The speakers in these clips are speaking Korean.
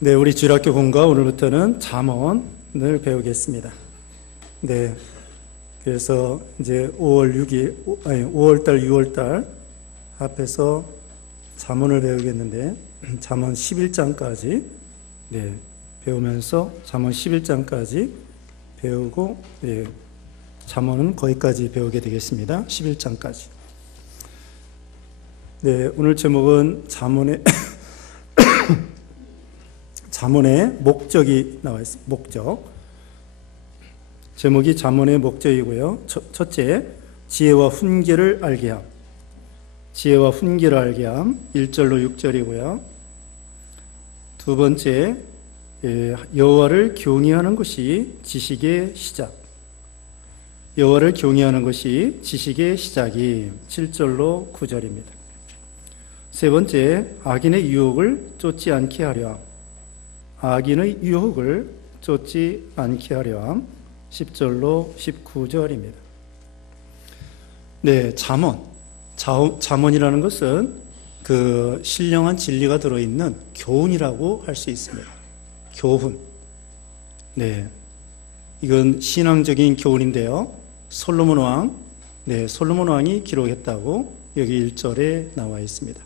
네, 우리 주일학교 본과 오늘부터는 잠언을 배우겠습니다. 네, 그래서 이제 5월달, 6월달 합해서 잠언을 배우겠는데, 잠언 11장까지, 네, 배우면서 잠언 11장까지 배우고, 네, 잠언은 거기까지 배우게 되겠습니다. 11장까지. 네, 오늘 제목은 잠언의 목적이 나와 있습니다. 목적. 제목이 잠언의 목적이고요. 첫째, 지혜와 훈계를 알게 함. 지혜와 훈계를 알게 함. 1절로 6절이고요. 두 번째, 여호와를 경외하는 것이 지식의 시작. 여호와를 경외하는 것이 지식의 시작이 7절로 9절입니다. 세 번째, 악인의 유혹을 쫓지 않게 하려 함. 악인의 유혹을 쫓지 않게 하려 함. 10절로 19절입니다. 네, 잠언이라는 것은 그 신령한 진리가 들어있는 교훈이라고 할 수 있습니다. 교훈. 네, 이건 신앙적인 교훈인데요. 솔로몬 왕이 기록했다고 여기 1절에 나와 있습니다.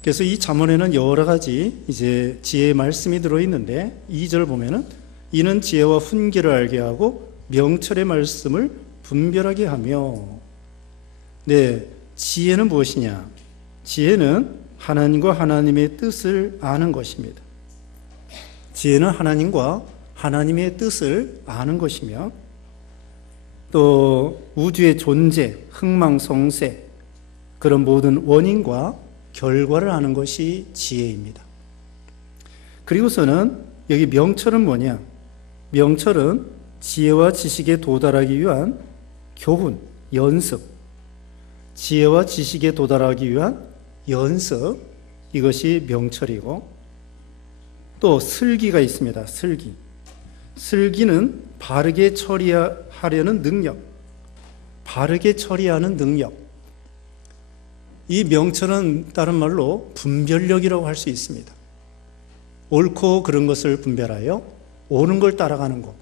그래서 이 잠언에는 여러 가지 이제 지혜의 말씀이 들어있는데 2절 보면은 이는 지혜와 훈계를 알게 하고 명철의 말씀을 분별하게 하며. 네, 지혜는 무엇이냐? 지혜는 하나님과 하나님의 뜻을 아는 것입니다. 지혜는 하나님과 하나님의 뜻을 아는 것이며, 또 우주의 존재, 흥망성쇠, 그런 모든 원인과 결과를 아는 것이 지혜입니다. 그리고서는 여기 명철은 뭐냐? 명철은 지혜와 지식에 도달하기 위한 교훈, 연습. 지혜와 지식에 도달하기 위한 연습, 이것이 명철이고, 또 슬기가 있습니다. 슬기는 바르게 처리하려는 능력, 바르게 처리하는 능력. 이 명철은 다른 말로 분별력이라고 할 수 있습니다. 옳고 그른 것을 분별하여 옳은 걸 따라가는 것,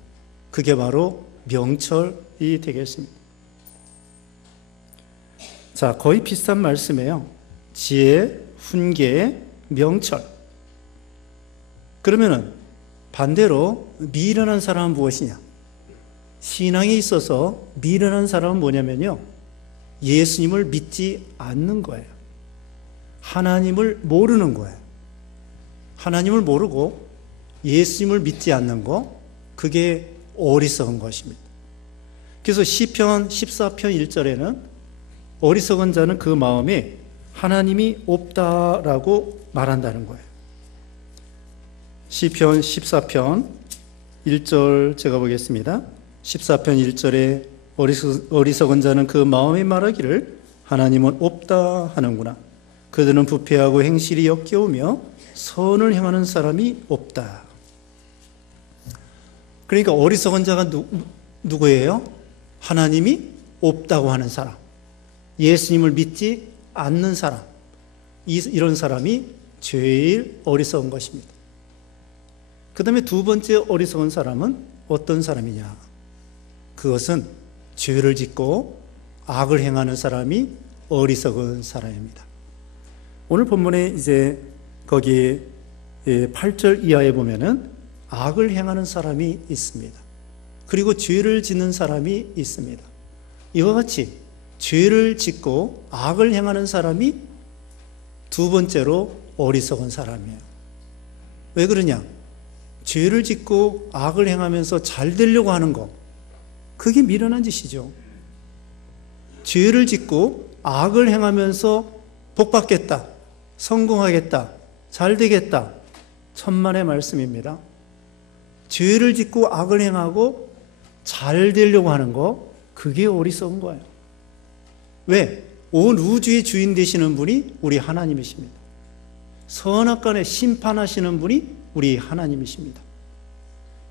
그게 바로 명철이 되겠습니다. 자, 거의 비슷한 말씀이에요. 지혜, 훈계, 명철. 그러면은 반대로 미련한 사람은 무엇이냐? 신앙에 있어서 미련한 사람은 뭐냐면요, 예수님을 믿지 않는 거예요. 하나님을 모르는 거예요. 하나님을 모르고 예수님을 믿지 않는 거, 그게 어리석은 것입니다. 그래서 시편 14편 1절에는 어리석은 자는 그 마음에 하나님이 없다라고 말한다는 거예요. 시편 14편 1절 제가 보겠습니다. 14편 1절에 어리석은 자는 그 마음에 말하기를 하나님은 없다 하는구나. 그들은 부패하고 행실이 역겨우며 선을 행하는 사람이 없다. 그러니까 어리석은 자가 누구예요? 하나님이 없다고 하는 사람, 예수님을 믿지 않는 사람, 이런 사람이 제일 어리석은 것입니다. 그 다음에 두 번째 어리석은 사람은 어떤 사람이냐? 그것은 죄를 짓고 악을 행하는 사람이 어리석은 사람입니다. 오늘 본문에 이제 거기 8절 이하에 보면은 악을 행하는 사람이 있습니다. 그리고 죄를 짓는 사람이 있습니다. 이와 같이 죄를 짓고 악을 행하는 사람이 두 번째로 어리석은 사람이에요. 왜 그러냐? 죄를 짓고 악을 행하면서 잘 되려고 하는 거, 그게 미련한 짓이죠. 죄를 짓고 악을 행하면서 복받겠다, 성공하겠다, 잘 되겠다, 천만의 말씀입니다. 죄를 짓고 악을 행하고 잘 되려고 하는 거, 그게 어리석은 거예요. 왜? 온 우주의 주인 되시는 분이 우리 하나님이십니다. 선악간에 심판하시는 분이 우리 하나님이십니다.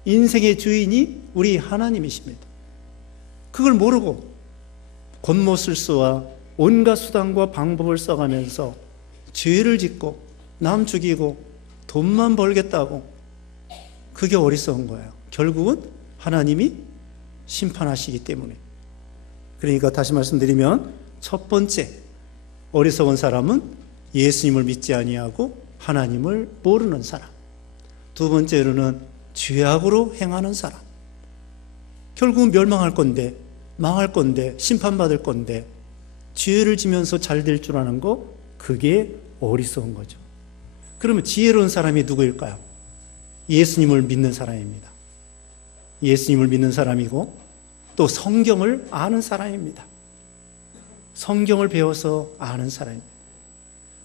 인생의 주인이 우리 하나님이십니다. 그걸 모르고 곤모술수와 온갖 수단과 방법을 써가면서 죄를 짓고 남 죽이고 돈만 벌겠다고. 그게 어리석은 거예요. 결국은 하나님이 심판하시기 때문에. 그러니까 다시 말씀드리면 첫 번째 어리석은 사람은 예수님을 믿지 아니하고 하나님을 모르는 사람. 두 번째로는 죄악으로 행하는 사람. 결국은 멸망할 건데, 망할 건데, 심판받을 건데 죄를 지면서 잘 될 줄 아는 거, 그게 어리석은 거죠. 그러면 지혜로운 사람이 누구일까요? 예수님을 믿는 사람입니다. 예수님을 믿는 사람이고 또 성경을 아는 사람입니다. 성경을 배워서 아는 사람입니다.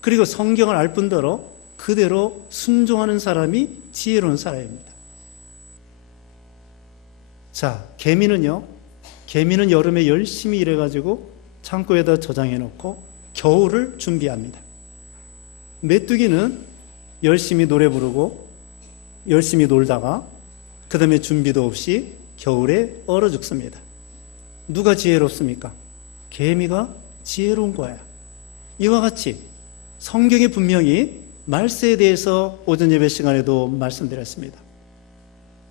그리고 성경을 알 뿐더러 그대로 순종하는 사람이 지혜로운 사람입니다. 자, 개미는 여름에 열심히 일해가지고 창고에다 저장해 놓고 겨울을 준비합니다. 메뚜기는 열심히 노래 부르고 열심히 놀다가 그 다음에 준비도 없이 겨울에 얼어 죽습니다. 누가 지혜롭습니까? 개미가 지혜로운 거예요. 이와 같이 성경에 분명히 말세에 대해서 오전 예배 시간에도 말씀드렸습니다.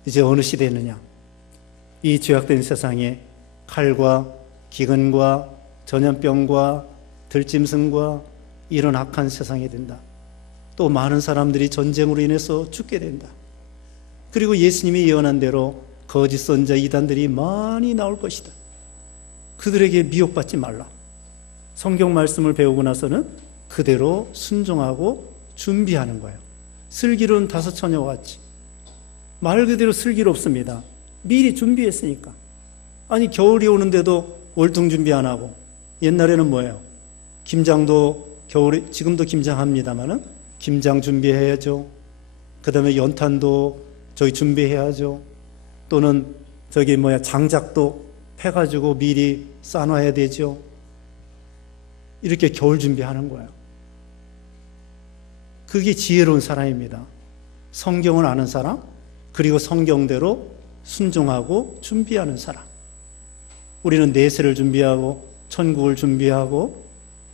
이제 어느 시대느냐? 이 죄악된 세상에 칼과 기근과 전염병과 들짐승과 이런 악한 세상이 된다. 또 많은 사람들이 전쟁으로 인해서 죽게 된다. 그리고 예수님이 예언한 대로 거짓 선자 이단들이 많이 나올 것이다. 그들에게 미혹받지 말라. 성경 말씀을 배우고 나서는 그대로 순종하고 준비하는 거예요. 슬기로운 다섯 처녀와 같이. 말 그대로 슬기롭습니다. 미리 준비했으니까. 아니, 겨울이 오는데도 월등 준비 안 하고. 옛날에는 뭐예요? 김장도 겨울에, 지금도 김장합니다만은 김장 준비해야죠. 그 다음에 연탄도 저희 준비해야죠. 또는 장작도 패가지고 미리 싸놔야 되죠. 이렇게 겨울 준비하는 거예요. 그게 지혜로운 사람입니다. 성경을 아는 사람, 그리고 성경대로 순종하고 준비하는 사람. 우리는 내세를 준비하고 천국을 준비하고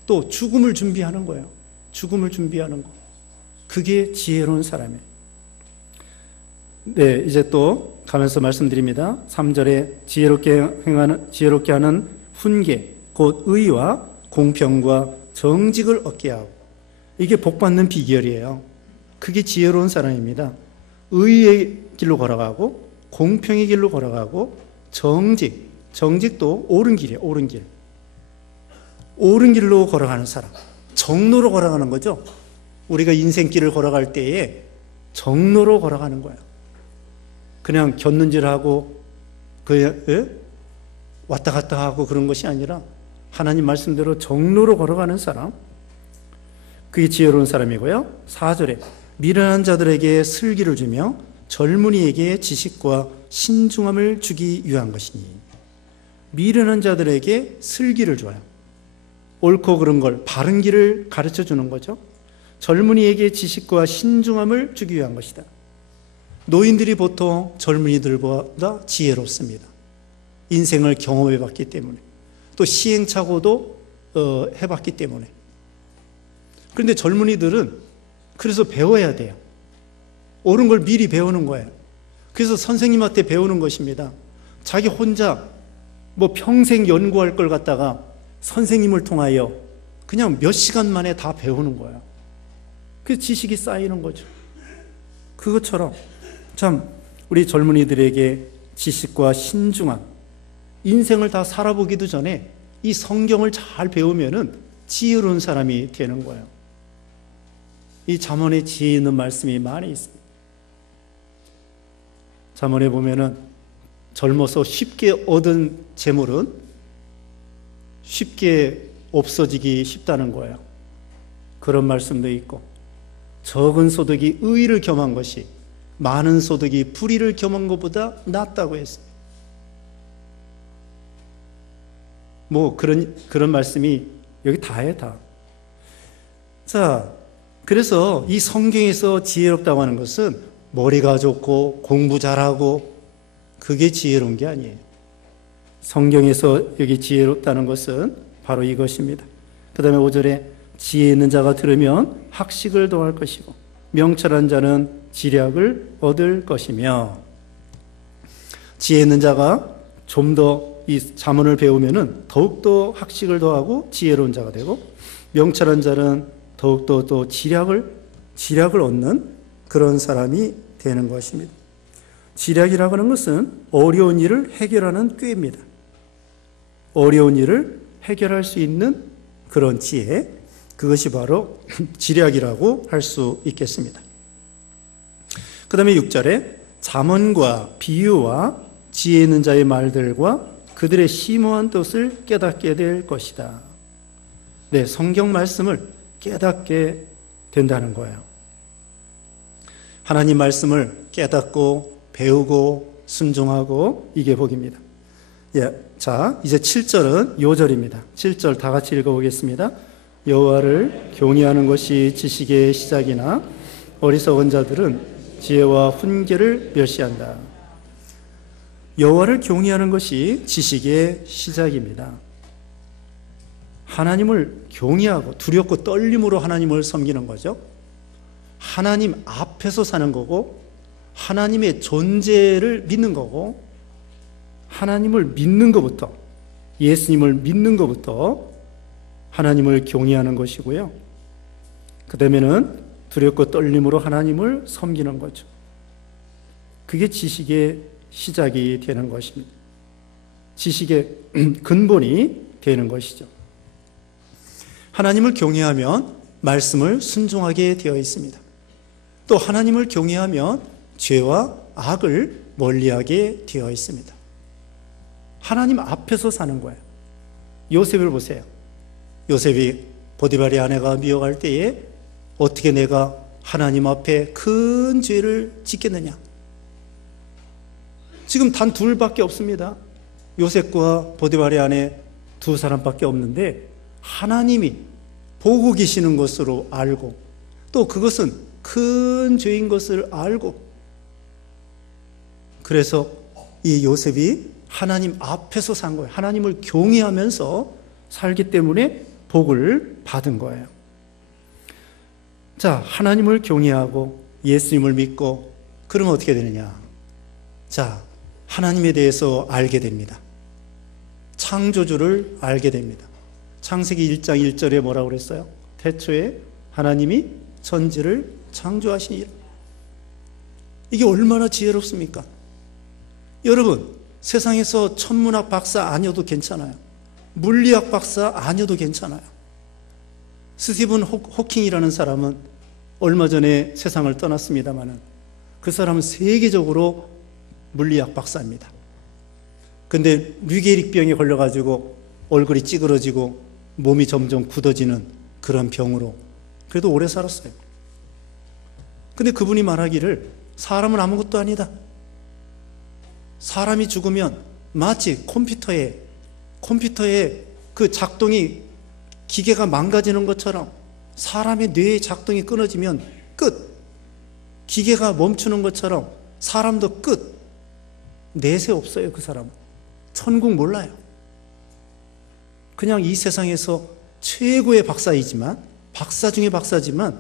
또 죽음을 준비하는 거예요. 죽음을 준비하는 거. 그게 지혜로운 사람이에요. 네, 이제 또 가면서 말씀드립니다. 3절에 지혜롭게 하는 훈계, 곧 의와 공평과 정직을 얻게 하고. 이게 복받는 비결이에요. 그게 지혜로운 사람입니다. 의의 길로 걸어가고 공평의 길로 걸어가고 정직도 옳은 길이에요. 옳은 길. 옳은 길로 걸어가는 사람. 정로로 걸어가는 거죠. 우리가 인생길을 걸어갈 때에 정로로 걸어가는 거예요. 그냥 곁눈질하고 왔다 갔다 하고 그런 것이 아니라 하나님 말씀대로 정로로 걸어가는 사람. 그게 지혜로운 사람이고요. 4절에 미련한 자들에게 슬기를 주며 젊은이에게 지식과 신중함을 주기 위한 것이니. 미련한 자들에게 슬기를 줘요. 옳고 그른 걸, 바른 길을 가르쳐 주는 거죠. 젊은이에게 지식과 신중함을 주기 위한 것이다. 노인들이 보통 젊은이들보다 지혜롭습니다. 인생을 경험해 봤기 때문에, 또 시행착오도 해봤기 때문에. 그런데 젊은이들은 그래서 배워야 돼요. 옳은 걸 미리 배우는 거예요. 그래서 선생님한테 배우는 것입니다. 자기 혼자 평생 연구할 걸 갖다가 선생님을 통하여 그냥 몇 시간 만에 다 배우는 거예요. 그 지식이 쌓이는 거죠. 그것처럼 참 우리 젊은이들에게 지식과 신중함, 인생을 다 살아보기도 전에 이 성경을 잘 배우면은 지혜로운 사람이 되는 거예요. 이 잠언에 지혜 있는 말씀이 많이 있습니다. 잠언에 보면은 젊어서 쉽게 얻은 재물은 쉽게 없어지기 쉽다는 거예요. 그런 말씀도 있고, 적은 소득이 의의를 겸한 것이 많은 소득이 불의를 겸한 것보다 낫다고 했어요. 그런 말씀이 여기 다예요, 다. 자, 그래서 이 성경에서 지혜롭다고 하는 것은 머리가 좋고 공부 잘하고 그게 지혜로운 게 아니에요. 성경에서 여기 지혜롭다는 것은 바로 이것입니다. 그 다음에 5절에 지혜 있는 자가 들으면 학식을 더할 것이고 명철한 자는 지략을 얻을 것이며. 지혜 있는 자가 좀 더 이 잠언을 배우면은 더욱더 학식을 더하고 지혜로운 자가 되고, 명철한 자는 더욱더 또 지략을 얻는 그런 사람이 되는 것입니다. 지략이라고 하는 것은 어려운 일을 해결하는 꾀입니다. 어려운 일을 해결할 수 있는 그런 지혜, 그것이 바로 지략이라고 할 수 있겠습니다. 그 다음에 6절에 잠언과 비유와 지혜 있는 자의 말들과 그들의 심오한 뜻을 깨닫게 될 것이다. 네, 성경 말씀을 깨닫게 된다는 거예요. 하나님 말씀을 깨닫고 배우고 순종하고, 이게 복입니다. 예, 자, 이제 7절은 요절입니다. 7절 다 같이 읽어보겠습니다. 여호와를 경외하는 것이 지식의 시작이나 어리석은 자들은 지혜와 훈계를 멸시한다. 여호와를 경외하는 것이 지식의 시작입니다. 하나님을 경외하고 두렵고 떨림으로 하나님을 섬기는 거죠. 하나님 앞에서 사는 거고, 하나님의 존재를 믿는 거고, 하나님을 믿는 것부터, 예수님을 믿는 것부터 하나님을 경외하는 것이고요. 그 다음에는 두렵고 떨림으로 하나님을 섬기는 거죠. 그게 지식의 시작이 되는 것입니다. 지식의 근본이 되는 것이죠. 하나님을 경외하면 말씀을 순종하게 되어 있습니다. 또 하나님을 경외하면 죄와 악을 멀리하게 되어 있습니다. 하나님 앞에서 사는 거예요. 요셉을 보세요. 요셉이 보디발의 아내가 미워할 때에 어떻게 내가 하나님 앞에 큰 죄를 짓겠느냐. 지금 단 둘밖에 없습니다. 요셉과 보디발의 아내 두 사람밖에 없는데 하나님이 보고 계시는 것으로 알고, 또 그것은 큰 죄인 것을 알고, 그래서 이 요셉이 하나님 앞에서 산 거예요. 하나님을 경외하면서 살기 때문에 복을 받은 거예요. 자, 하나님을 경외하고 예수님을 믿고 그러면 어떻게 되느냐? 자, 하나님에 대해서 알게 됩니다. 창조주를 알게 됩니다. 창세기 1장 1절에 뭐라고 그랬어요? 태초에 하나님이 천지를 창조하시니라. 이게 얼마나 지혜롭습니까? 여러분, 세상에서 천문학 박사 아니어도 괜찮아요. 물리학 박사 아니어도 괜찮아요. 스티븐 호킹이라는 사람은 얼마 전에 세상을 떠났습니다마는 그 사람은 세계적으로 물리학 박사입니다. 근데 류게릭병에 걸려가지고 얼굴이 찌그러지고 몸이 점점 굳어지는 그런 병으로 그래도 오래 살았어요. 근데 그분이 말하기를 사람은 아무것도 아니다. 사람이 죽으면 마치 컴퓨터에 그 작동이 기계가 망가지는 것처럼 사람의 뇌의 작동이 끊어지면 끝. 기계가 멈추는 것처럼 사람도 끝. 내세 없어요. 그 사람은. 천국 몰라요. 그냥 이 세상에서 최고의 박사이지만, 박사 중에 박사지만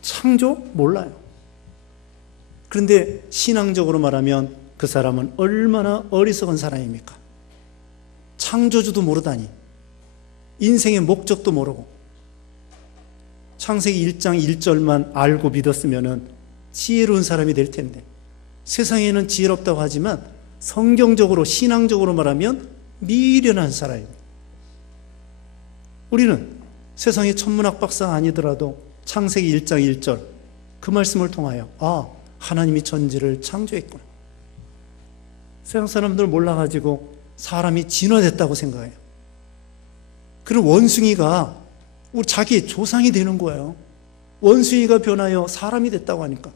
창조 몰라요. 그런데 신앙적으로 말하면 그 사람은 얼마나 어리석은 사람입니까? 창조주도 모르다니, 인생의 목적도 모르고, 창세기 1장 1절만 알고 믿었으면 지혜로운 사람이 될 텐데, 세상에는 지혜롭다고 하지만 성경적으로 신앙적으로 말하면 미련한 사람입니다. 우리는 세상의 천문학 박사 아니더라도 창세기 1장 1절 그 말씀을 통하여 하나님이 천지를 창조했구나. 세상 사람들 몰라가지고 사람이 진화됐다고 생각해요. 그럼 원숭이가 우리 자기 조상이 되는 거예요. 원숭이가 변하여 사람이 됐다고 하니까.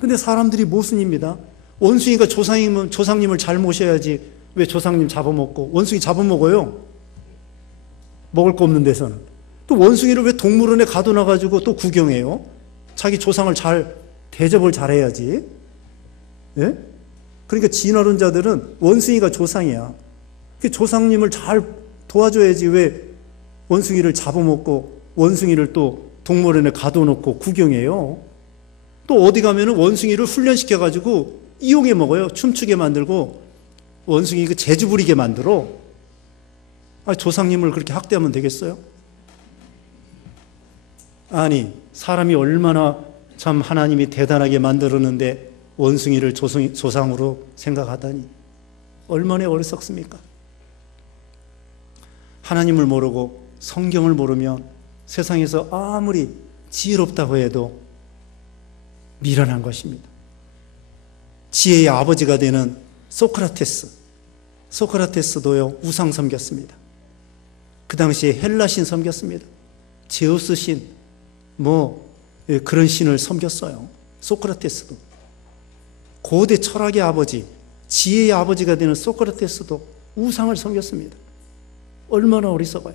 근데 사람들이 모순입니다. 원숭이가 조상이면 조상님을 잘 모셔야지 왜 조상님 잡아먹고, 원숭이 잡아먹어요. 먹을 거 없는 데서는. 또 원숭이를 왜 동물원에 가둬놔가지고 또 구경해요? 자기 조상을 잘 대접을 잘해야지. 예? 그러니까 진화론자들은 원숭이가 조상이야. 조상님을 잘 도와줘야지 왜 원숭이를 잡아먹고 원숭이를 또 동물원에 가둬놓고 구경해요. 또 어디 가면은 원숭이를 훈련시켜가지고 이용해 먹어요. 춤추게 만들고 원숭이 그 재주 부리게 만들어. 조상님을 그렇게 학대하면 되겠어요? 아니, 사람이 얼마나 참 하나님이 대단하게 만들었는데 원숭이를 조상으로 생각하다니 얼마나 어리석습니까? 하나님을 모르고 성경을 모르면 세상에서 아무리 지혜롭다고 해도 미련한 것입니다. 지혜의 아버지가 되는 소크라테스도요 우상 섬겼습니다. 그 당시에 헬라 신 섬겼습니다. 제우스 신 그런 신을 섬겼어요. 소크라테스도. 고대 철학의 아버지, 지혜의 아버지가 되는 소크라테스도 우상을 섬겼습니다. 얼마나 어리석어요.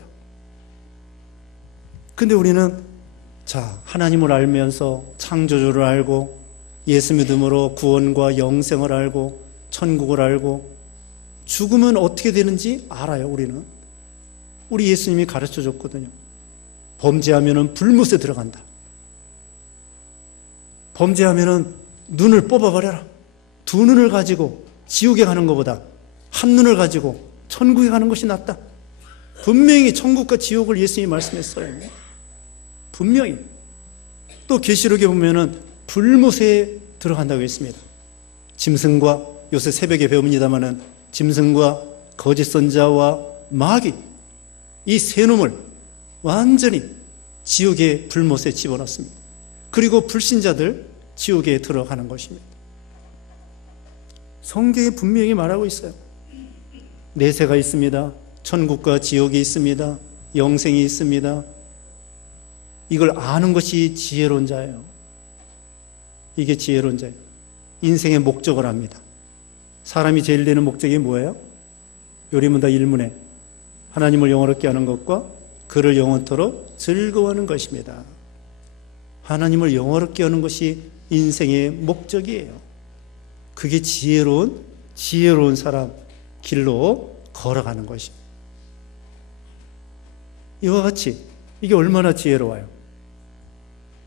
근데 우리는 하나님을 알면서 창조주를 알고 예수 믿음으로 구원과 영생을 알고 천국을 알고 죽으면 어떻게 되는지 알아요. 우리 예수님이 가르쳐 줬거든요. 범죄하면은 불못에 들어간다. 범죄하면은 눈을 뽑아버려라. 두 눈을 가지고 지옥에 가는 것보다 한 눈을 가지고 천국에 가는 것이 낫다. 분명히 천국과 지옥을 예수님이 말씀했어요. 분명히. 또 계시록에 보면은 불못에 들어간다고 했습니다. 짐승과, 요새 새벽에 배웁니다마는 짐승과 거짓 선자와 마귀, 이 세 놈을 완전히 지옥의 불못에 집어넣습니다. 그리고 불신자들 지옥에 들어가는 것입니다. 성경에 분명히 말하고 있어요. 내세가 있습니다. 천국과 지옥이 있습니다. 영생이 있습니다. 이걸 아는 것이 지혜로운 자예요. 이게 지혜로운 자예요. 인생의 목적을 압니다. 사람이 제일 되는 목적이 뭐예요? 요리문답 1문에 하나님을 영원롭게 하는 것과 그를 영원토록 즐거워하는 것입니다. 하나님을 영원롭게 하는 것이 인생의 목적이에요. 그게 지혜로운 사람 길로 걸어가는 것입니다. 이와 같이 이게 얼마나 지혜로워요.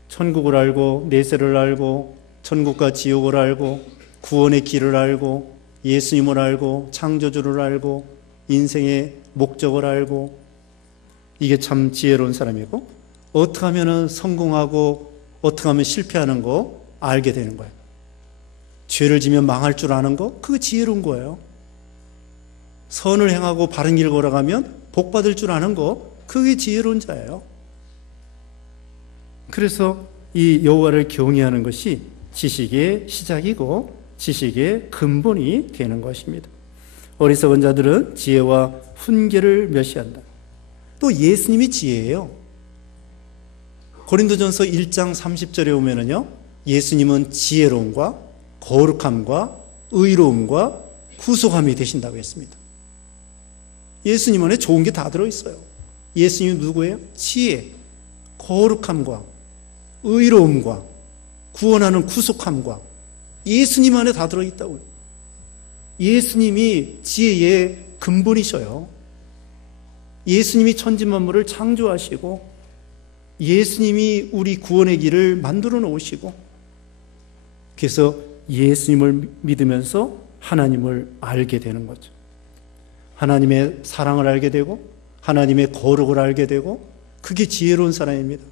천국을 알고 내세를 알고 천국과 지옥을 알고 구원의 길을 알고 예수님을 알고 창조주를 알고 인생의 목적을 알고 이게 참 지혜로운 사람이고 어떻게 하면 성공하고 어떻게 하면 실패하는 거 알게 되는 거예요. 죄를 지면 망할 줄 아는 거 그거 지혜로운 거예요. 선을 행하고 바른 길 걸어가면 복 받을 줄 아는 거 그게 지혜로운 자예요. 그래서 이 여호와를 경외하는 것이 지식의 시작이고 지식의 근본이 되는 것입니다. 어리석은 자들은 지혜와 훈계를 멸시한다. 또 예수님이 지혜예요. 고린도전서 1장 30절에 보면은요, 예수님은 지혜로움과 거룩함과 의로움과 구속함이 되신다고 했습니다. 예수님 안에 좋은 게 다 들어있어요. 예수님 누구예요? 지혜, 거룩함과 의로움과 구원하는 구속함과 예수님 안에 다 들어있다고요. 예수님이 지혜의 근본이셔요. 예수님이 천지만물을 창조하시고 예수님이 우리 구원의 길을 만들어 놓으시고 그래서 예수님을 믿으면서 하나님을 알게 되는 거죠. 하나님의 사랑을 알게 되고 하나님의 거룩을 알게 되고 그게 지혜로운 사람입니다.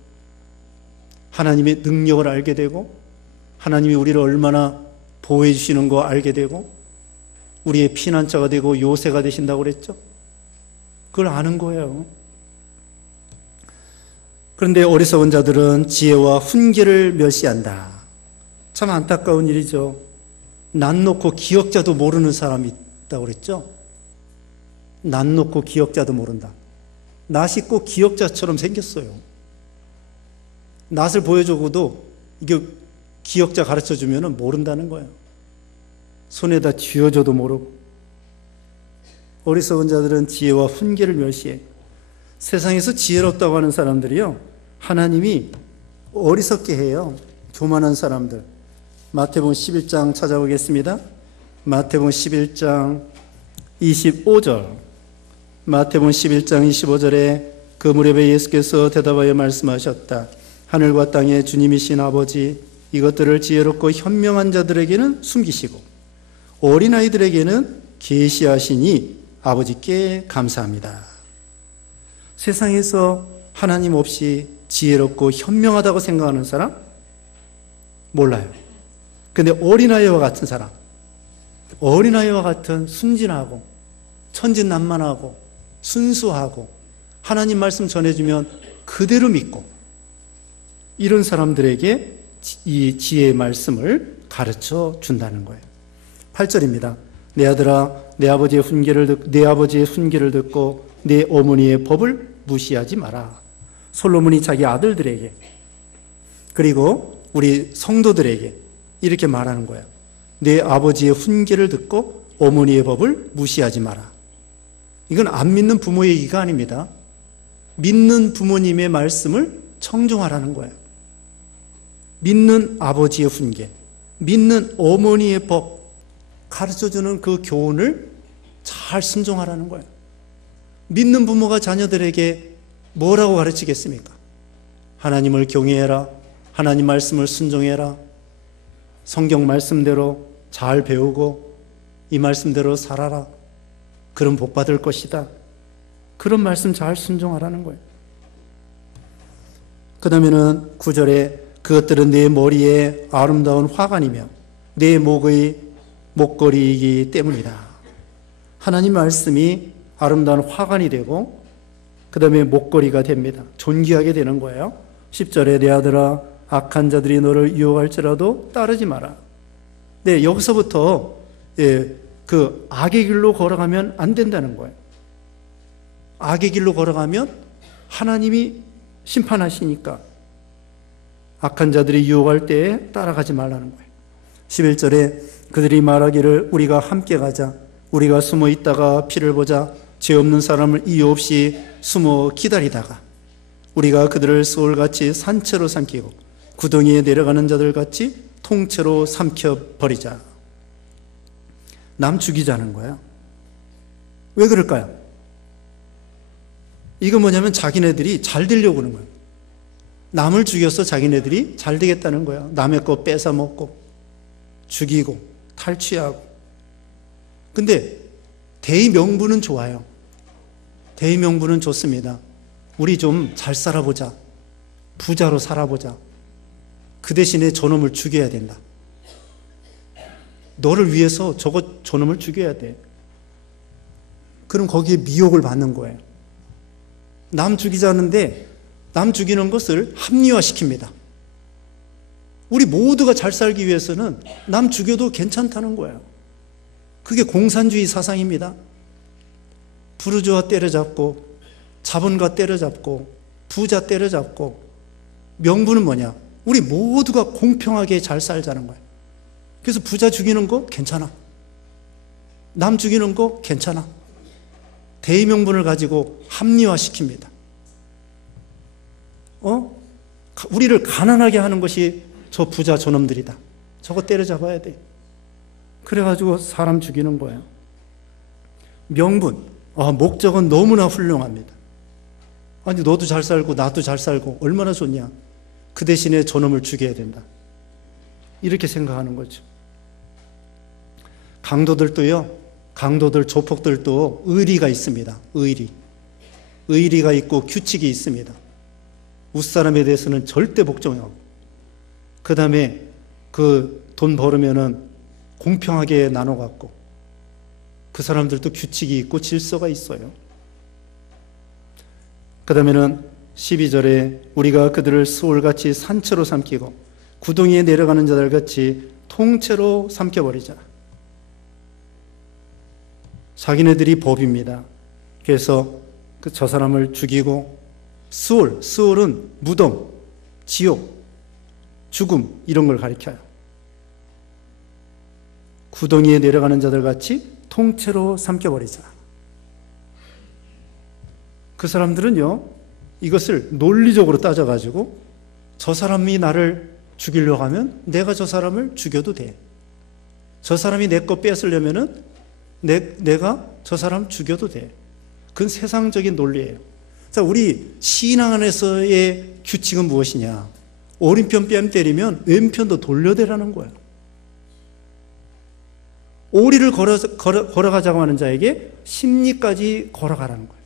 하나님의 능력을 알게 되고 하나님이 우리를 얼마나 보호해 주시는 거 알게 되고 우리의 피난처가 되고 요새가 되신다고 그랬죠. 그걸 아는 거예요. 그런데 어리석은 자들은 지혜와 훈계를 멸시한다. 참 안타까운 일이죠. 낯 놓고 기억자도 모르는 사람이 있다고 그랬죠. 낯 놓고 기억자도 모른다. 낯이 꼭 기억자처럼 생겼어요. 낯을 보여주고도 이게 기억자 가르쳐주면 모른다는 거예요. 손에다 쥐어줘도 모르고. 어리석은 자들은 지혜와 훈계를 멸시해. 세상에서 지혜롭다고 하는 사람들이요, 하나님이 어리석게 해요. 교만한 사람들. 마태복음 11장 찾아보겠습니다. 마태복음 11장 25절. 마태복음 11장 25절에 그 무렵에 예수께서 대답하여 말씀하셨다. 하늘과 땅의 주님이신 아버지, 이것들을 지혜롭고 현명한 자들에게는 숨기시고 어린아이들에게는 계시하시니 아버지께 감사합니다. 세상에서 하나님 없이 지혜롭고 현명하다고 생각하는 사람? 몰라요. 근데 어린아이와 같은 사람, 어린아이와 같은 순진하고 천진난만하고 순수하고 하나님 말씀 전해주면 그대로 믿고 이런 사람들에게 이 지혜의 말씀을 가르쳐 준다는 거예요. 8절입니다. 내 아들아, 내 아버지의 훈계를 듣고 내 어머니의 법을 무시하지 마라. 솔로몬이 자기 아들들에게 그리고 우리 성도들에게 이렇게 말하는 거예요. 내 아버지의 훈계를 듣고 어머니의 법을 무시하지 마라. 이건 안 믿는 부모 얘기가 아닙니다. 믿는 부모님의 말씀을 청종하라는 거예요. 믿는 아버지의 훈계, 믿는 어머니의 법, 가르쳐주는 그 교훈을 잘 순종하라는 거예요. 믿는 부모가 자녀들에게 뭐라고 가르치겠습니까? 하나님을 경외해라, 하나님 말씀을 순종해라, 성경 말씀대로 잘 배우고 이 말씀대로 살아라, 그럼 복 받을 것이다. 그런 말씀 잘 순종하라는 거예요. 그 다음에는 9절에 그것들은 내 머리에 아름다운 화관이며 내 목의 목걸이이기 때문이다. 하나님 말씀이 아름다운 화관이 되고 그 다음에 목걸이가 됩니다. 존귀하게 되는 거예요. 10절에 내 아들아, 악한 자들이 너를 유혹할지라도 따르지 마라. 네, 여기서부터 그 악의 길로 걸어가면 안 된다는 거예요. 악의 길로 걸어가면 하나님이 심판하시니까 악한 자들이 유혹할 때에 따라가지 말라는 거예요. 11절에 그들이 말하기를 우리가 함께 가자, 우리가 숨어 있다가 피를 보자. 죄 없는 사람을 이유 없이 숨어 기다리다가 우리가 그들을 소울같이 산채로 삼키고 구덩이에 내려가는 자들같이 통째로 삼켜버리자. 남 죽이자는 거야. 왜 그럴까요? 이거 뭐냐면 자기네들이 잘 되려고 하는 거예요. 남을 죽여서 자기네들이 잘 되겠다는 거야. 남의 거 뺏어 먹고 죽이고 탈취하고. 근데 대의 명분은 좋아요. 대의 명분은 좋습니다. 우리 좀 잘 살아보자. 부자로 살아보자. 그 대신에 저놈을 죽여야 된다. 너를 위해서 저놈을 죽여야 돼. 그럼 거기에 미혹을 받는 거예요. 남 죽이자는데 남 죽이는 것을 합리화시킵니다. 우리 모두가 잘 살기 위해서는 남 죽여도 괜찮다는 거예요. 그게 공산주의 사상입니다. 부르주아 때려잡고 자본가 때려잡고 부자 때려잡고 명분은 뭐냐? 우리 모두가 공평하게 잘 살자는 거예요. 그래서 부자 죽이는 거 괜찮아. 남 죽이는 거 괜찮아. 대의 명분을 가지고 합리화시킵니다. 우리를 가난하게 하는 것이 저 부자 저놈들이다. 저거 때려잡아야 돼. 그래가지고 사람 죽이는 거예요. 명분, 목적은 너무나 훌륭합니다. 아니 너도 잘 살고 나도 잘 살고 얼마나 좋냐. 그 대신에 저놈을 죽여야 된다. 이렇게 생각하는 거죠. 강도들, 조폭들도 의리가 있습니다. 의리가 있고 규칙이 있습니다. 윗사람에 대해서는 절대 복종하고, 그 다음에 그 돈 벌으면은 공평하게 나눠 갖고, 그 사람들도 규칙이 있고 질서가 있어요. 그 다음에는 12절에 우리가 그들을 소울같이 산채로 삼키고 구덩이에 내려가는 자들같이 통째로 삼켜버리자. 자기네들이 법입니다. 그래서 저 사람을 죽이고, 수올은 무덤, 지옥, 죽음 이런 걸 가리켜요. 구덩이에 내려가는 자들같이 통째로 삼켜버리자. 그 사람들은요, 이것을 논리적으로 따져가지고 저 사람이 나를 죽이려고 하면 내가 저 사람을 죽여도 돼. 저 사람이 내 거 뺏으려면은 내가 저 사람 죽여도 돼. 그건 세상적인 논리예요. 자, 우리 신앙 안에서의 규칙은 무엇이냐? 오른편 뺨 때리면 왼편도 돌려대라는 거예요. 오리를 걸어가자고 하는 자에게 십리까지 걸어가라는 거예요.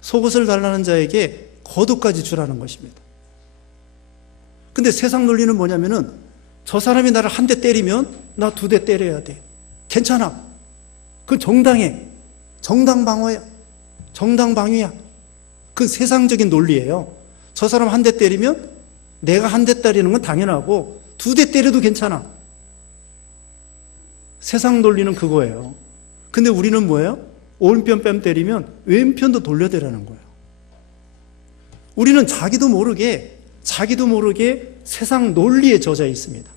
속옷을 달라는 자에게 겉옷까지 주라는 것입니다. 근데 세상 논리는 뭐냐면은 저 사람이 나를 한 대 때리면 나 2대 때려야 돼. 괜찮아. 그건 정당해. 정당방어야. 정당방위야. 그건 세상적인 논리예요. 저 사람 한 대 때리면 내가 한 대 때리는 건 당연하고 2대 때려도 괜찮아. 세상 논리는 그거예요. 근데 우리는 뭐예요? 오른편 뺨 때리면 왼편도 돌려대라는 거예요. 우리는 자기도 모르게 세상 논리에 젖어 있습니다.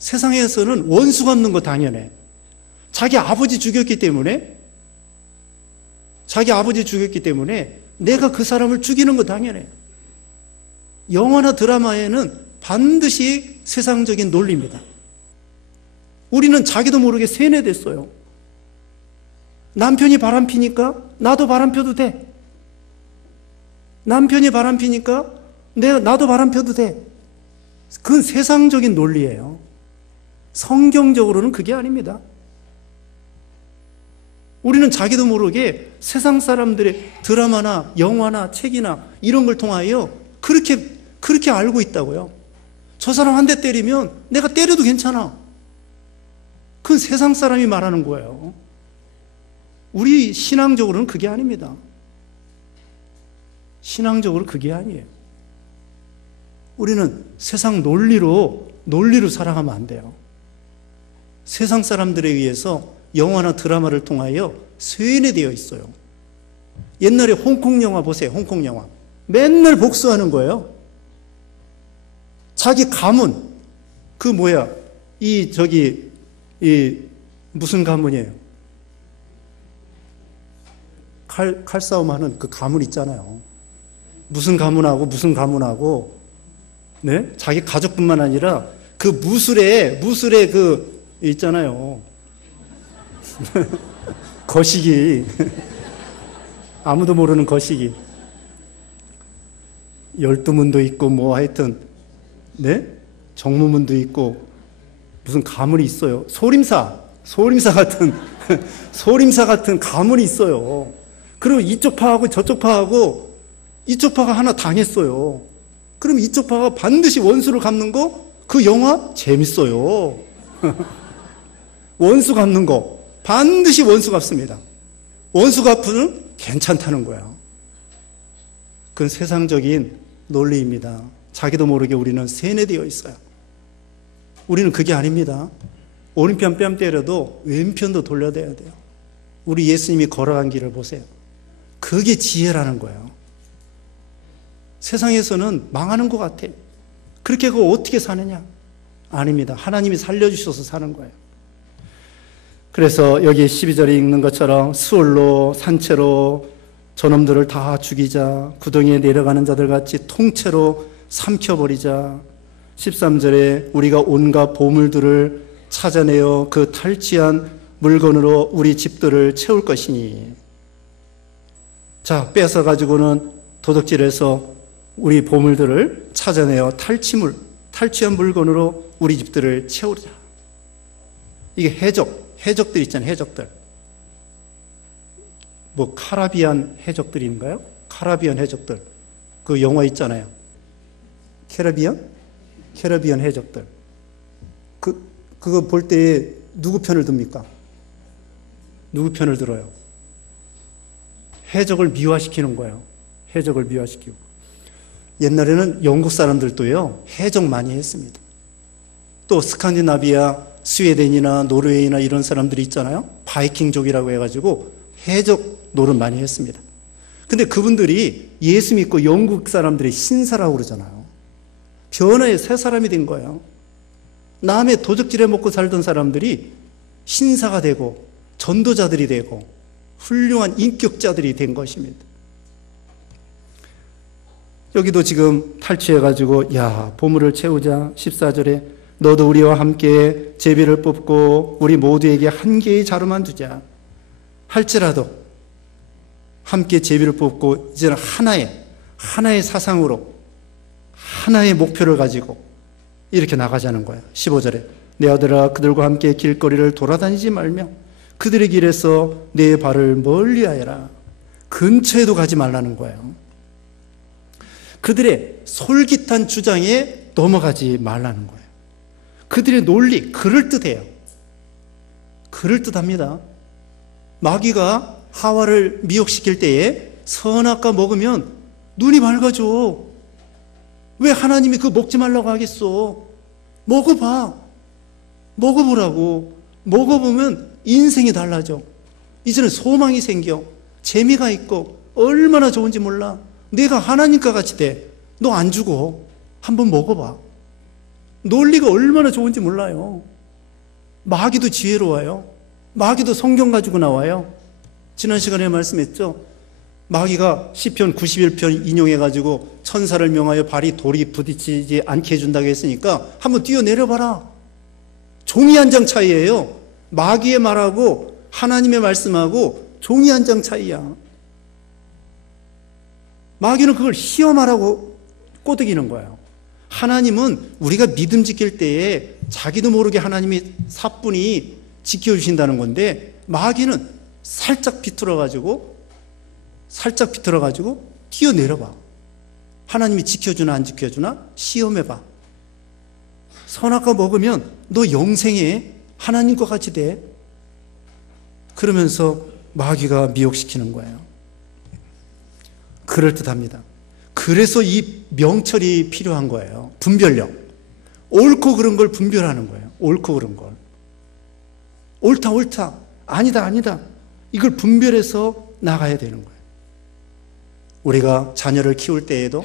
세상에서는 원수가 없는 거 당연해. 자기 아버지 죽였기 때문에 내가 그 사람을 죽이는 거 당연해. 영화나 드라마에는 반드시 세상적인 논리입니다. 우리는 자기도 모르게 세뇌됐어요. 남편이 바람피니까 나도 바람펴도 돼. 남편이 바람피니까 나도 바람펴도 돼. 그건 세상적인 논리예요. 성경적으로는 그게 아닙니다. 우리는 자기도 모르게 세상 사람들의 드라마나 영화나 책이나 이런 걸 통하여 그렇게 알고 있다고요. 저 사람 한 대 때리면 내가 때려도 괜찮아. 그건 세상 사람이 말하는 거예요. 우리 신앙적으로는 그게 아닙니다. 신앙적으로 그게 아니에요. 우리는 세상 논리로 살아가면 안 돼요. 세상 사람들에 의해서 영화나 드라마를 통하여 세뇌되어 있어요. 옛날에 홍콩 영화 보세요. 홍콩 영화. 맨날 복수하는 거예요. 자기 가문, 무슨 가문이에요? 칼싸움 하는 그 가문 있잖아요. 무슨 가문하고, 네? 자기 가족뿐만 아니라 그 무술에 있잖아요. 거시기. 아무도 모르는 거시기. 12문도 있고, 하여튼, 네? 정무문도 있고, 무슨 가문이 있어요. 소림사 같은 가문이 있어요. 그리고 이쪽 파하고 저쪽 파하고, 이쪽 파가 하나 당했어요. 그럼 이쪽 파가 반드시 원수를 갚는 거, 그 영화 재밌어요. 원수 갚는 거, 반드시 원수 갚습니다. 원수 갚으면 괜찮다는 거야. 그건 세상적인 논리입니다. 자기도 모르게 우리는 세뇌되어 있어요. 우리는 그게 아닙니다. 오른편 뺨 때려도 왼편도 돌려대야 돼요. 우리 예수님이 걸어간 길을 보세요. 그게 지혜라는 거예요. 세상에서는 망하는 것 같아. 그렇게 그거 어떻게 사느냐? 아닙니다. 하나님이 살려주셔서 사는 거예요. 그래서 여기 12절에 읽는 것처럼 수월로 산채로 저놈들을 다 죽이자. 구덩이에 내려가는 자들 같이 통째로 삼켜버리자. 13절에 우리가 온갖 보물들을 찾아내어 그 탈취한 물건으로 우리 집들을 채울 것이니. 자, 뺏어가지고는 도둑질해서 우리 보물들을 찾아내어 탈취한 물건으로 우리 집들을 채우자. 이게 해적들 있잖아요. 해적들. 카라비안 해적들인가요? 카라비안 해적들. 그 영화 있잖아요. 캐리비안 해적들. 그거 볼 때 누구 편을 듭니까? 누구 편을 들어요? 해적을 미화시키는 거예요. 해적을 미화시키고. 옛날에는 영국 사람들도요, 해적 많이 했습니다. 또 스칸디나비아, 스웨덴이나 노르웨이나 이런 사람들이 있잖아요. 바이킹족이라고 해가지고 해적 노릇 많이 했습니다. 근데 그분들이 예수 믿고 영국 사람들이 신사라고 그러잖아요. 변화의 새 사람이 된 거예요. 남의 도적질해 먹고 살던 사람들이 신사가 되고 전도자들이 되고 훌륭한 인격자들이 된 것입니다. 여기도 지금 탈취해가지고 보물을 채우자. 14절에 너도 우리와 함께 제비를 뽑고 우리 모두에게 한 개의 자루만 두자. 할지라도 함께 제비를 뽑고 이제는 하나의 사상으로 하나의 목표를 가지고 이렇게 나가자는 거예요. 15절에 내 아들아 그들과 함께 길거리를 돌아다니지 말며 그들의 길에서 내 발을 멀리하여라. 근처에도 가지 말라는 거예요. 그들의 솔깃한 주장에 넘어가지 말라는 거예요. 그들의 논리 그럴듯해요. 그럴듯합니다. 마귀가 하와를 미혹시킬 때에 선악과 먹으면 눈이 밝아져. 왜 하나님이 그거 먹지 말라고 하겠어? 먹어봐. 먹어보라고. 먹어보면 인생이 달라져. 이제는 소망이 생겨. 재미가 있고 얼마나 좋은지 몰라. 내가 하나님과 같이 돼. 너 안 죽어. 한번 먹어봐. 논리가 얼마나 좋은지 몰라요. 마귀도 지혜로워요. 마귀도 성경 가지고 나와요. 지난 시간에 말씀했죠. 마귀가 시편 91편 인용해가지고 천사를 명하여 발이 돌이 부딪히지 않게 해준다고 했으니까 한번 뛰어내려봐라. 종이 한 장 차이예요. 마귀의 말하고 하나님의 말씀하고 종이 한 장 차이야. 마귀는 그걸 시험하라고 꼬드기는 거예요. 하나님은 우리가 믿음 지킬 때에 자기도 모르게 하나님이 사뿐히 지켜주신다는 건데 마귀는 살짝 비틀어가지고 뛰어내려봐. 하나님이 지켜주나 안 지켜주나 시험해봐. 선악과 먹으면 너 영생에 하나님과 같이 돼. 그러면서 마귀가 미혹시키는 거예요. 그럴듯합니다. 그래서 이 명철이 필요한 거예요. 분별력. 옳고 그른 걸 분별하는 거예요. 옳고 그른 걸. 옳다. 아니다. 이걸 분별해서 나가야 되는 거예요. 우리가 자녀를 키울 때에도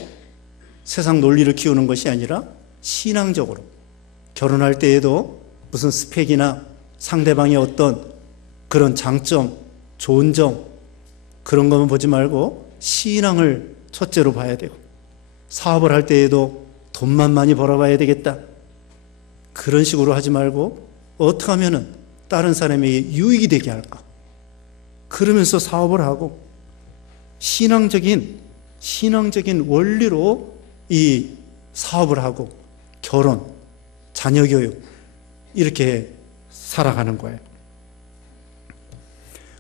세상 논리를 키우는 것이 아니라 신앙적으로 결혼할 때에도 무슨 스펙이나 상대방의 어떤 그런 장점, 좋은 점 그런 것만 보지 말고 신앙을 첫째로 봐야 되고 사업을 할 때에도 돈만 많이 벌어봐야 되겠다. 그런 식으로 하지 말고 어떻게 하면은 다른 사람에게 유익이 되게 할까? 그러면서 사업을 하고 신앙적인 원리로 이 사업을 하고 결혼, 자녀 교육 이렇게 살아가는 거예요.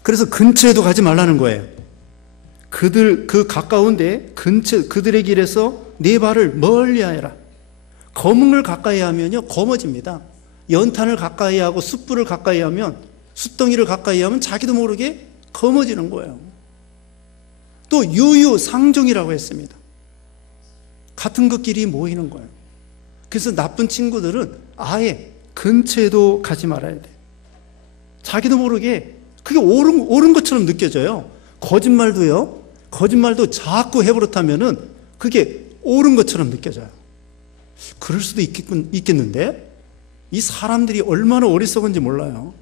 그래서 근처에도 가지 말라는 거예요. 그 가까운데 그들의 길에서 네 발을 멀리하여라. 검은 걸 가까이 하면요 검어집니다. 연탄을 가까이 하고 숯불을 가까이 하면 숯덩이를 가까이 하면 자기도 모르게 검어지는 거예요. 또 유유상종이라고 했습니다. 같은 것끼리 모이는 거예요. 그래서 나쁜 친구들은 아예 근처에도 가지 말아야 돼. 자기도 모르게 그게 옳은 것처럼 느껴져요. 거짓말도 자꾸 해버릇하면은 그게 옳은 것처럼 느껴져요. 그럴 수도 있겠는데 이 사람들이 얼마나 어리석은지 몰라요.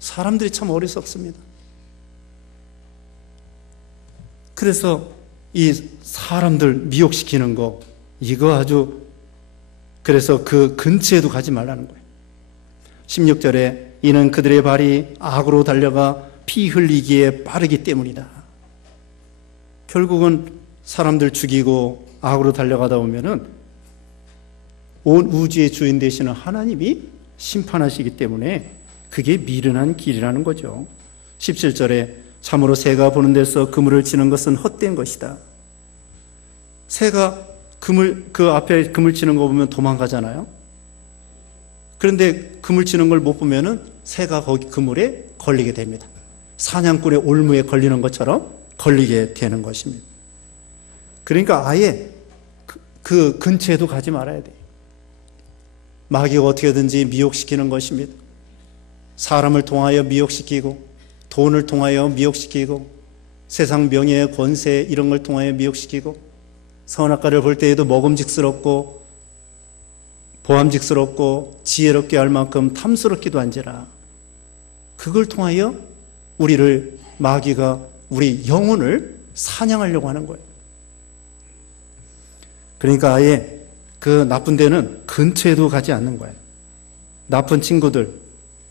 사람들이 참 어리석습니다. 그래서 이 사람들 미혹시키는 거 이거 아주 그래서 그 근처에도 가지 말라는 거예요. 16절에 이는 그들의 발이 악으로 달려가 피 흘리기에 빠르기 때문이다. 결국은 사람들 죽이고 악으로 달려가다 보면은 온 우주의 주인 되시는 하나님이 심판하시기 때문에 그게 미련한 길이라는 거죠. 17절에 참으로 새가 보는 데서 그물을 치는 것은 헛된 것이다. 새가 그 앞에 그물 치는 거 보면 도망가잖아요. 그런데 그물 치는 걸 못 보면은 새가 거기 그물에 걸리게 됩니다. 사냥꾼의 올무에 걸리는 것처럼 걸리게 되는 것입니다. 그러니까 아예 그 근처에도 가지 말아야 돼요. 마귀가 어떻게든지 미혹시키는 것입니다. 사람을 통하여 미혹시키고 돈을 통하여 미혹시키고 세상 명예, 권세 이런 걸 통하여 미혹시키고 선악과를 볼 때에도 먹음직스럽고 보암직스럽고 지혜롭게 할 만큼 탐스럽기도 한지라 그걸 통하여 마귀가 우리 영혼을 사냥하려고 하는 거예요. 그러니까 아예 그 나쁜 데는 근처에도 가지 않는 거예요. 나쁜 친구들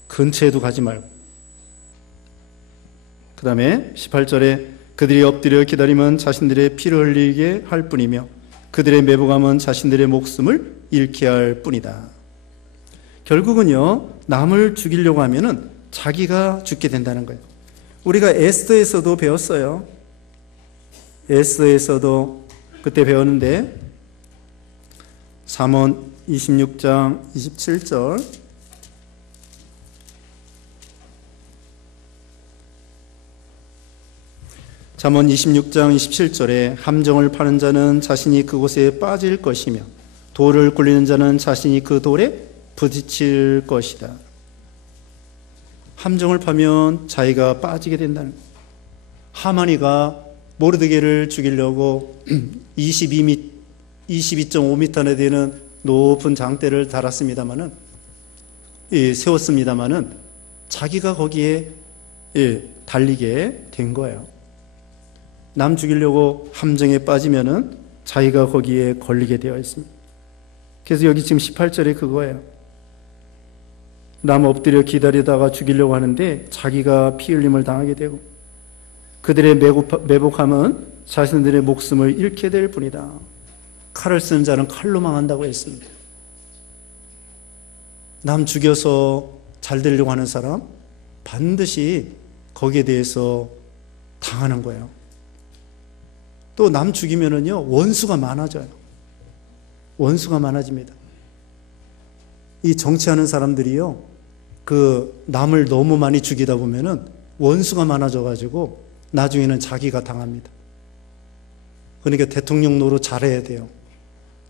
근처에도 가지 말고 그 다음에 18절에 그들이 엎드려 기다림은 자신들의 피를 흘리게 할 뿐이며 그들의 매복함은 자신들의 목숨을 잃게 할 뿐이다. 결국은요, 남을 죽이려고 하면은 자기가 죽게 된다는 거예요. 우리가 에스더에서도 배웠어요. 에스더에서도 그때 배웠는데 잠언 26장 27절 잠언 26장 27절에 함정을 파는 자는 자신이 그곳에 빠질 것이며 돌을 굴리는 자는 자신이 그 돌에 부딪힐 것이다. 함정을 파면 자기가 빠지게 된다는 거예요. 하만이가 모르드게를 죽이려고 22.5m나 되는 높은 장대를 세웠습니다마는 자기가 거기에 달리게 된 거예요. 남 죽이려고 함정에 빠지면은 자기가 거기에 걸리게 되어 있습니다. 그래서 여기 지금 18절에 그거예요. 남 엎드려 기다리다가 죽이려고 하는데 자기가 피 흘림을 당하게 되고 그들의 매복함은 자신들의 목숨을 잃게 될 뿐이다. 칼을 쓰는 자는 칼로 망한다고 했습니다. 남 죽여서 잘 되려고 하는 사람 반드시 거기에 대해서 당하는 거예요. 또 남 죽이면은요, 원수가 많아져요. 원수가 많아집니다. 이 정치하는 사람들이요, 그 남을 너무 많이 죽이다 보면은 원수가 많아져가지고 나중에는 자기가 당합니다. 그러니까 대통령 노릇 잘해야 돼요.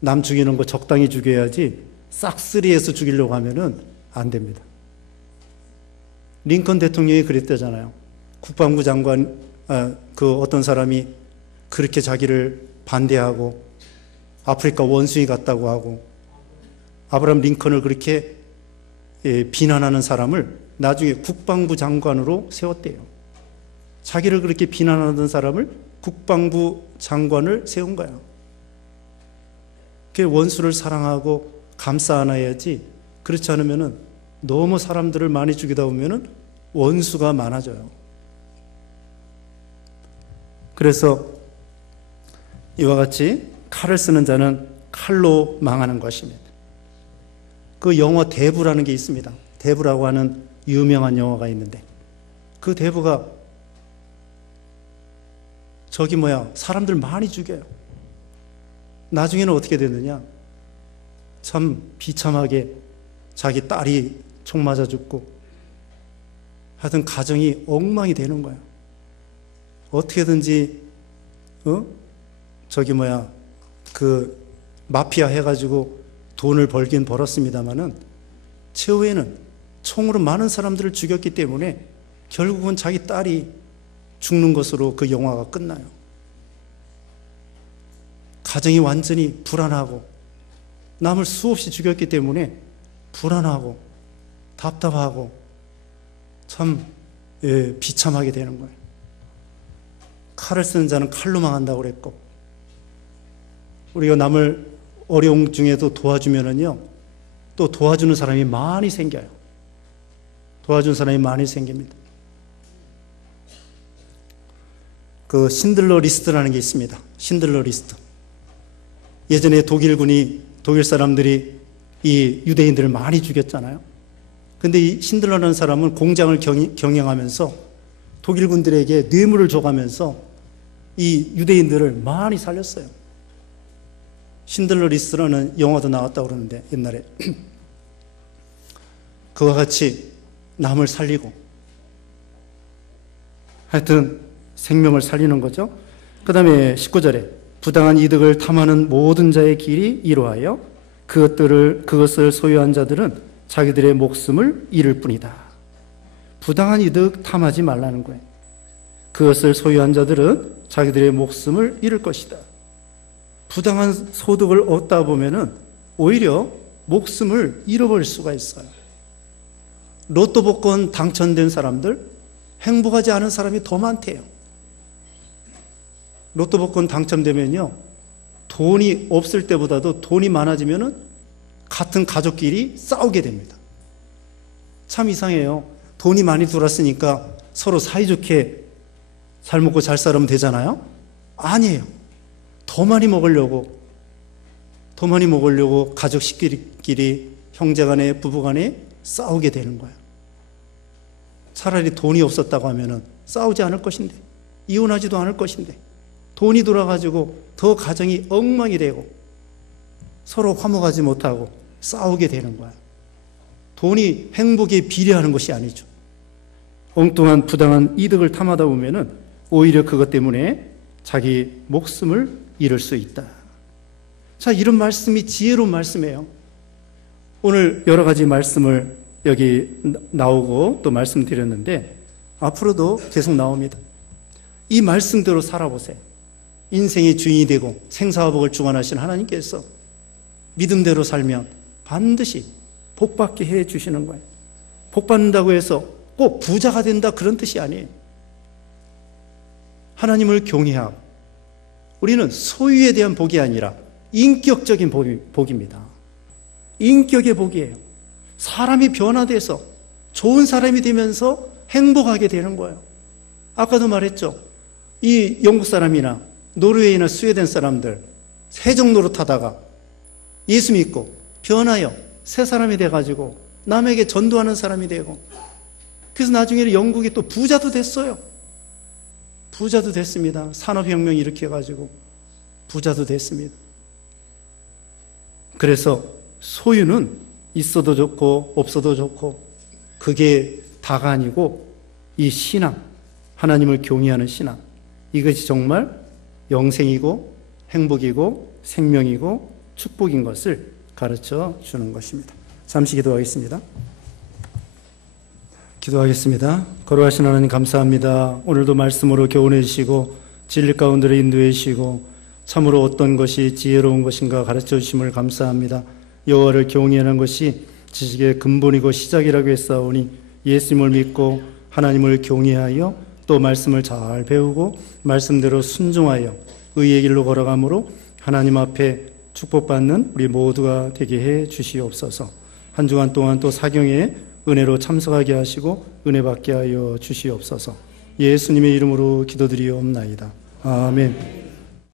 남 죽이는 거 적당히 죽여야지 싹쓸이해서 죽이려고 하면은 안 됩니다. 링컨 대통령이 그랬다잖아요. 국방부 장관, 그 어떤 사람이 그렇게 자기를 반대하고 아프리카 원숭이 같다고 하고 아브라함 링컨을 그렇게 비난하는 사람을 나중에 국방부 장관으로 세웠대요. 자기를 그렇게 비난하던 사람을 국방부 장관을 세운 거예요. 그 원수를 사랑하고 감싸 안아야지, 그렇지 않으면은 너무 사람들을 많이 죽이다 보면은 원수가 많아져요. 그래서 이와 같이 칼을 쓰는 자는 칼로 망하는 것입니다. 그 영화 대부라는 게 있습니다. 대부라고 하는 유명한 영화가 있는데 그 대부가 사람들 많이 죽여요. 나중에는 어떻게 되느냐, 참 비참하게 자기 딸이 총 맞아 죽고 하여튼 가정이 엉망이 되는 거예요. 어떻게든지 그 마피아 해가지고 돈을 벌긴 벌었습니다마는 최후에는 총으로 많은 사람들을 죽였기 때문에 결국은 자기 딸이 죽는 것으로 그 영화가 끝나요. 가정이 완전히 불안하고 남을 수없이 죽였기 때문에 불안하고 답답하고 참 비참하게 되는 거예요. 칼을 쓰는 자는 칼로 망한다고 그랬고, 우리가 남을 어려움 중에도 도와주면은요, 또 도와주는 사람이 많이 생겨요. 도와주는 사람이 많이 생깁니다. 그 신들러 리스트라는 게 있습니다. 신들러 리스트. 예전에 독일 사람들이 이 유대인들을 많이 죽였잖아요. 근데 이 신들러라는 사람은 공장을 경영하면서 독일군들에게 뇌물을 줘가면서 이 유대인들을 많이 살렸어요. 신들러 리스트라는 영화도 나왔다고 그러는데 옛날에 그와 같이 남을 살리고 하여튼 생명을 살리는 거죠. 그 다음에 19절에 부당한 이득을 탐하는 모든 자의 길이 이러하여 그것을 소유한 자들은 자기들의 목숨을 잃을 뿐이다. 부당한 이득 탐하지 말라는 거예요. 그것을 소유한 자들은 자기들의 목숨을 잃을 것이다. 부당한 소득을 얻다 보면은 오히려 목숨을 잃어버릴 수가 있어요. 로또 복권 당첨된 사람들, 행복하지 않은 사람이 더 많대요. 로또 복권 당첨되면요, 돈이 없을 때보다도 돈이 많아지면은 같은 가족끼리 싸우게 됩니다. 참 이상해요. 돈이 많이 들어왔으니까 서로 사이좋게 잘 먹고 잘 살면 되잖아요? 아니에요. 더 많이 먹으려고 가족끼리 형제간에 부부간에 싸우게 되는 거예요. 차라리 돈이 없었다고 하면은 싸우지 않을 것인데, 이혼하지도 않을 것인데, 돈이 돌아가지고 더 가정이 엉망이 되고 서로 화목하지 못하고 싸우게 되는 거예요. 돈이 행복에 비례하는 것이 아니죠. 엉뚱한 부당한 이득을 탐하다 보면은 오히려 그것 때문에 자기 목숨을 잃을 수 있다. 자, 이런 말씀이 지혜로운 말씀이에요. 오늘 여러 가지 말씀을 여기 나오고 또 말씀드렸는데 앞으로도 계속 나옵니다. 이 말씀대로 살아보세요. 인생의 주인이 되고 생사화복을 주관하신 하나님께서 믿음대로 살면 반드시 복받게 해 주시는 거예요. 복받는다고 해서 꼭 부자가 된다 그런 뜻이 아니에요. 하나님을 경외하고 우리는 소유에 대한 복이 아니라 인격적인 복입니다. 인격의 복이에요. 사람이 변화돼서 좋은 사람이 되면서 행복하게 되는 거예요. 아까도 말했죠. 이 영국 사람이나 노르웨이나 스웨덴 사람들 세종 노릇하다가 예수 믿고 변하여 새 사람이 돼가지고 남에게 전도하는 사람이 되고 그래서 나중에는 영국이 또 부자도 됐어요. 부자도 됐습니다. 산업혁명 일으켜가지고 부자도 됐습니다. 그래서 소유는 있어도 좋고 없어도 좋고 그게 다가 아니고 이 신앙, 하나님을 경외하는 신앙, 이것이 정말 영생이고 행복이고 생명이고 축복인 것을 가르쳐 주는 것입니다. 잠시 기도하겠습니다. 기도하겠습니다. 거룩하신 하나님 감사합니다. 오늘도 말씀으로 교훈해 주시고 진리 가운데로 인도해 주시고 참으로 어떤 것이 지혜로운 것인가 가르쳐 주심을 감사합니다. 여호와를 경외하는 것이 지식의 근본이고 시작이라고 했사오니 예수님을 믿고 하나님을 경외하여 또 말씀을 잘 배우고 말씀대로 순종하여 의의 길로 걸어가므로 하나님 앞에 축복받는 우리 모두가 되게 해 주시옵소서. 한 주간 동안 또 사경에 은혜로 참석하게 하시고 은혜 받게 하여 주시옵소서. 예수님의 이름으로 기도드리옵나이다. 아멘.